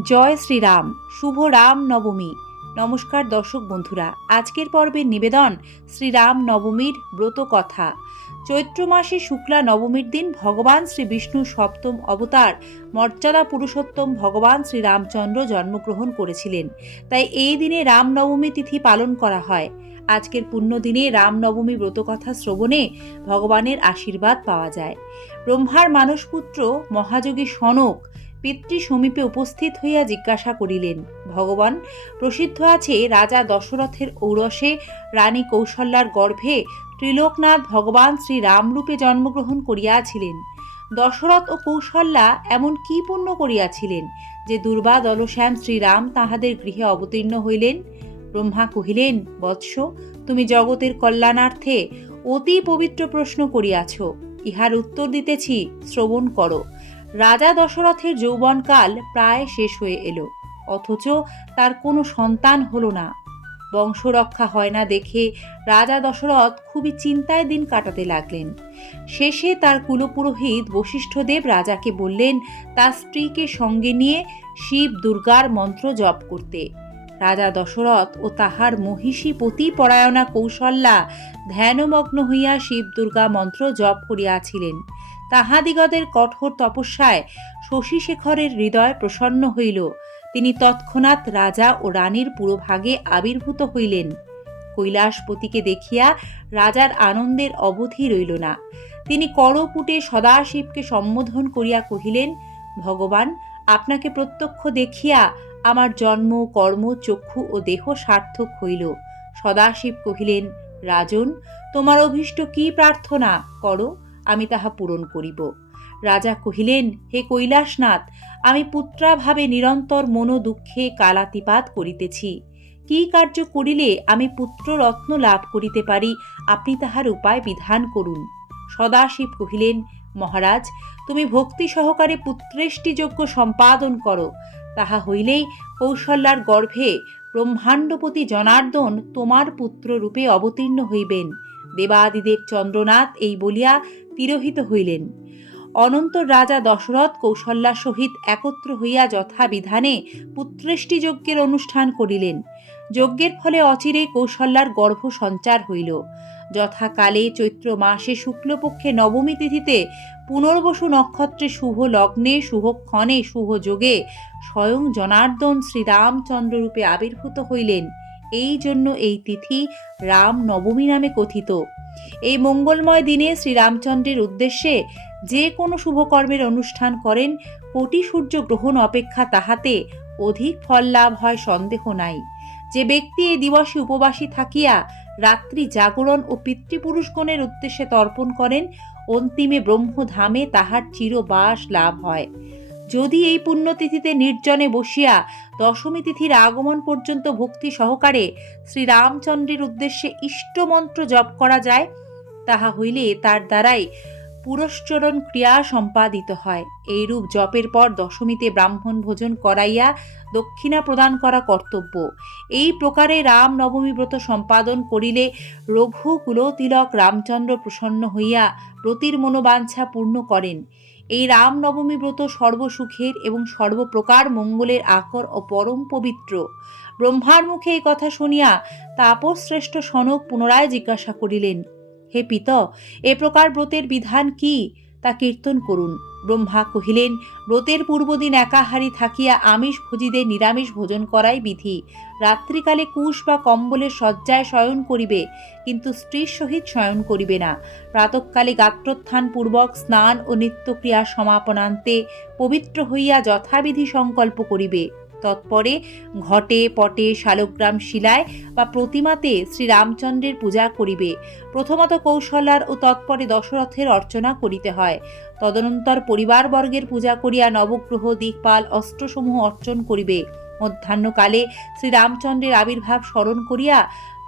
জয় শ্রীরাম। শুভ রাম নবমী। নমস্কার দর্শক বন্ধুরা, আজকের পর্বের নিবেদন শ্রীরাম নবমীর ব্রত কথা। চৈত্র মাসে শুক্লা নবমীর দিন ভগবান শ্রী বিষ্ণুর সপ্তম অবতার মর্যাদা পুরুষোত্তম ভগবান শ্রীরামচন্দ্র জন্মগ্রহণ করেছিলেন। তাই এই দিনে রামনবমী তিথি পালন করা হয়। আজকের পুণ্যদিনে রামনবমী ব্রতকথা শ্রবণে ভগবানের আশীর্বাদ পাওয়া যায়। ব্রহ্মার মানসপুত্র মহাযোগী সনক পিতৃ সমীপে উপস্থিত হইয়া জিজ্ঞাসা করিলেন, ভগবান, প্রসিদ্ধ আছে রাজা দশরথের ঔরসে রানী কৌশল্যার গর্ভে ত্রিলোকনাথ ভগবান শ্রী রামরূপে জন্মগ্রহণ করিয়াছিলেন। দশরথ ও কৌশল্যা এমন কি পুণ্য করিয়াছিলেন যে দুর্বা দলশ্যাম শ্রীরাম তাহাদের গৃহে অবতীর্ণ হইলেন? ব্রহ্মা কহিলেন, বৎস, তুমি জগতের কল্যাণার্থে অতি পবিত্র প্রশ্ন করিয়াছ। ইহার উত্তর দিতেছি, শ্রবণ করো। রাজা দশরথের যৌবনকাল প্রায় শেষ হয়ে এলো, অথচ তার কোনো সন্তান হলো না। বংশরক্ষা হয় না দেখে রাজা দশরথ খুবই চিন্তায় দিন কাটাতে লাগলেন। শেষে তার কুলপুরোহিত বশিষ্ঠদেব রাজাকে বললেন তার স্ত্রীকে সঙ্গে নিয়ে শিব দুর্গার মন্ত্র জপ করতে। রাজা দশরথ ও তাহার মহিষী পতি পরায়ণা কৌশল্যা ধ্যানমগ্ন হইয়া শিব দুর্গা মন্ত্র জপ করিয়াছিলেন। তাহাদিগদের কঠোর তপস্যায় শশীশেখরের হৃদয় প্রসন্ন হইল। তিনি তৎক্ষণাৎ রাজা ও রানীর পুরোভাগে আবির্ভূত হইলেন। কৈলাসপতিকে দেখিয়া রাজার আনন্দের অবধি রইল না। তিনি করপুটে সদাশিবকে সম্বোধন করিয়া কহিলেন, ভগবান, আপনাকে প্রত্যক্ষ দেখিয়া আমার জন্ম, কর্ম, চক্ষু ও দেহ সার্থক হইল। সদাশিব কহিলেন, রাজন, তোমার অভীষ্ট কি প্রার্থনা করো, আমি তাহা পূরণ করিব। রাজা কহিলেন, হে কৈলাসনাথ, আমি পুত্রাভাবে নিরন্তর মনোদুঃখে কালাতিপাত করিতেছি। কি কার্য করিলে আমি পুত্র রত্ন লাভ করিতে পারি, আপনি তাহার উপায় বিধান করুন। সদাশিব কহিলেন, মহারাজ, তুমি ভক্তি সহকারে পুত্রেষ্টিযজ্ঞ সম্পাদন করো। তাহা হইলেই কৌশল্যার গর্ভে ব্রহ্মাণ্ডপতি জনার্দন তোমার পুত্ররূপে অবতীর্ণ হইবেন। দেবাদিদেব চন্দ্রনাথ এই বলিয়া তিরোহিত হইলেন। অনন্তর রাজা দশরথ কৌশল্যার সহিত একত্র হইয়া যথাবিধানে পুত্রেষ্টি যজ্ঞের অনুষ্ঠান করিলেন। যজ্ঞের ফলে অচিরে কৌশল্যার গর্ভ সঞ্চার হইল। যথাকালে চৈত্র মাসে শুক্লপক্ষে নবমী তিথিতে পুনর্বসু নক্ষত্রে শুভ লগ্নে শুভক্ষণে শুভ যোগে স্বয়ং জনার্দন শ্রীরামচন্দ্ররূপে আবির্ভূত হইলেন। এই জন্য এই তিথি রাম নবমী নামে কথিত। এই মঙ্গলময় দিনে শ্রীরামচন্দ্রের উদ্দেশ্যে যে কোনো শুভকর্মের অনুষ্ঠান করেন, কোটি সূর্য গ্রহণ অপেক্ষা তাহাতে অধিক ফল লাভ হয় সন্দেহ নাই। যে ব্যক্তি এই দিবসে উপবাসী থাকিয়া রাত্রি জাগরণ ও পিতৃপুরুষগণের উদ্দেশ্যে তর্পণ করেন, অন্তিমে ব্রহ্মধামে তাহার চিরবাস লাভ হয়। যদি এই পুণ্যতিথিতে নির্জনে বসিয়া দশমী তিথির আগমন পর্যন্ত ভক্তি সহকারে শ্রীরামচন্দ্রের উদ্দেশ্যে ইষ্টমন্ত্র জপ করা যায়, তাহা হইলে তার দ্বারাই পুরশ্চরণ ক্রিয়া সম্পাদিত হয়। এইরূপ জপের পর দশমীতে ব্রাহ্মণ ভোজন করাইয়া দক্ষিণা প্রদান করা কর্তব্য। এই প্রকারে রাম নবমী ব্রত সম্পাদন করিলে রঘুকুলতিলক রামচন্দ্র প্রসন্ন হইয়া ব্রতির মনোবাঞ্ছা পূর্ণ করেন। এই রাম নবমী ব্রত সর্বসুখের এবং সর্বপ্রকার মঙ্গলের আকর ও পরম পবিত্র। ব্রহ্মার মুখে এই কথা শুনিয়া তাপশ্রেষ্ঠ সনক পুনরায় জিজ্ঞাসা করিলেন, হে পিত, এ প্রকার ব্রতের বিধান কি, তা কীর্তন করুন। ব্রহ্মা কহিলেন, ব্রতের পূর্বদিন একাহারী থাকিয়া আমিষ ভোজীদের নিরামিষ ভোজন করাই বিধি। রাত্রিকালে কুশ বা কম্বলের শয্যায় শয়ন করিবে, কিন্তু স্ত্রীর সহিত শয়ন করিবে না। প্রাতঃকালে গাত্রোত্থান পূর্বক স্নান ও নিত্যক্রিয়া সমাপনান্তে পবিত্র হইয়া যথাবিধি সংকল্প করিবে। তৎপরে ঘটে, পটে, শালগ্রাম শিলায় বা প্রতিমাতে শ্রীরামচন্দ্রের পূজা করিবে। প্রথমত কৌশল্যার ও তৎপরে দশরথের অর্চনা করিতে হয়। তদনন্তর পরিবারবর্গের পূজা করিয়া নবগ্রহ, দিকপাল, অস্ত্রসমূহ অর্চন করিবে। মধ্যাহ্নকালে শ্রীরামচন্দ্রের আবির্ভাব স্মরণ করিয়া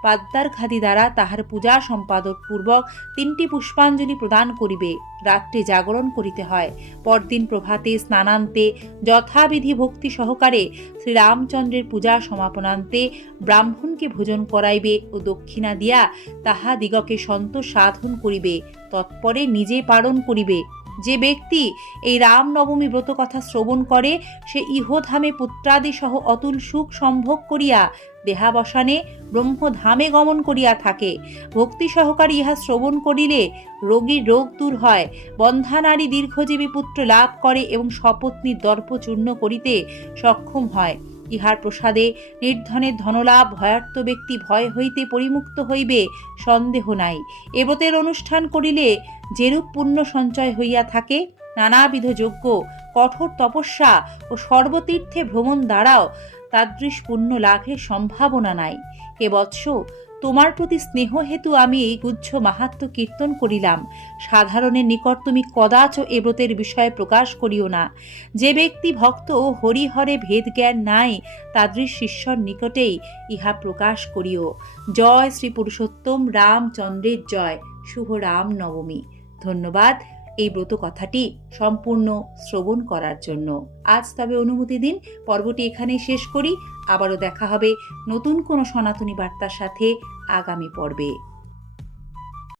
পাদ্যার্ঘাদি দ্বারা তাহার পূজা সম্পাদক পূর্বক 3টি পুষ্পাঞ্জলি প্রদান করিবে। রাত্রে জাগরণ করিতে হয়। পরদিন প্রভাতে স্নানান্তে যথাবিধি ভক্তি সহকারে শ্রীরামচন্দ্রের পূজা সমাপনান্তে ব্রাহ্মণকে ভোজন করাইবে ও দক্ষিণা দিয়া তাহাদিগকে সন্তোষ সাধন করিবে। তৎপরে নিজে পালন করিবে। যে ব্যক্তি এই রামনবমী ব্রত কথা শ্রবণ করে সে ইহধামে পুত্রাদি সহ অতুল সুখ সম্ভোগ করিয়া দেহাবসানে ব্রহ্মধামে গমন করিয়া থাকে। ভক্তি সহকারে ইহা শ্রবণ করিলে রোগীর রোগ দূর হয়, বন্ধা নারী দীর্ঘজীবী পুত্র লাভ করে এবং সপত্নীর দর্প চূর্ণ করিতে সক্ষম হয়। ইহার প্রসাদে নির্ধনের ধনলাভ, ভয়ার্ত ব্যক্তি ভয় হইতে পরিমুক্ত হইবে সন্দেহ নাই। এ ব্রতের অনুষ্ঠান করিলে যেরূপ পুণ্য সঞ্চয় হইয়া থাকে, নানাবিধ যজ্ঞ, কঠোর তপস্যা ও সর্বতীর্থে ভ্রমণ দ্বারাও তাদৃশ পুণ্য লাভের সম্ভাবনা নাই। হে বৎস, তোমার প্রতি স্নেহ হেতু আমি এই গুচ্ছ মাহাত্ম্য কীর্তন করিলাম। সাধারণের নিকট তুমি কদাচ এ ব্রতের বিষয়ে প্রকাশ করিও না। যে ব্যক্তি ভক্ত ও হরিহরে ভেদ জ্ঞান নাই, তাদৃশ শিষ্যর নিকটেই ইহা প্রকাশ করিও। জয় শ্রী পুরুষোত্তম রামচন্দ্রের জয়। শুভ রাম নবমী। ধন্যবাদ এই ব্রত কথাটি সম্পূর্ণ শ্রবণ করার জন্য। আজ তবে অনুমতি দিন পর্বটি এখানেই শেষ করি। আবারও দেখা হবে নতুন কোনো সনাতনী বার্তার সাথে আগামী পর্বে।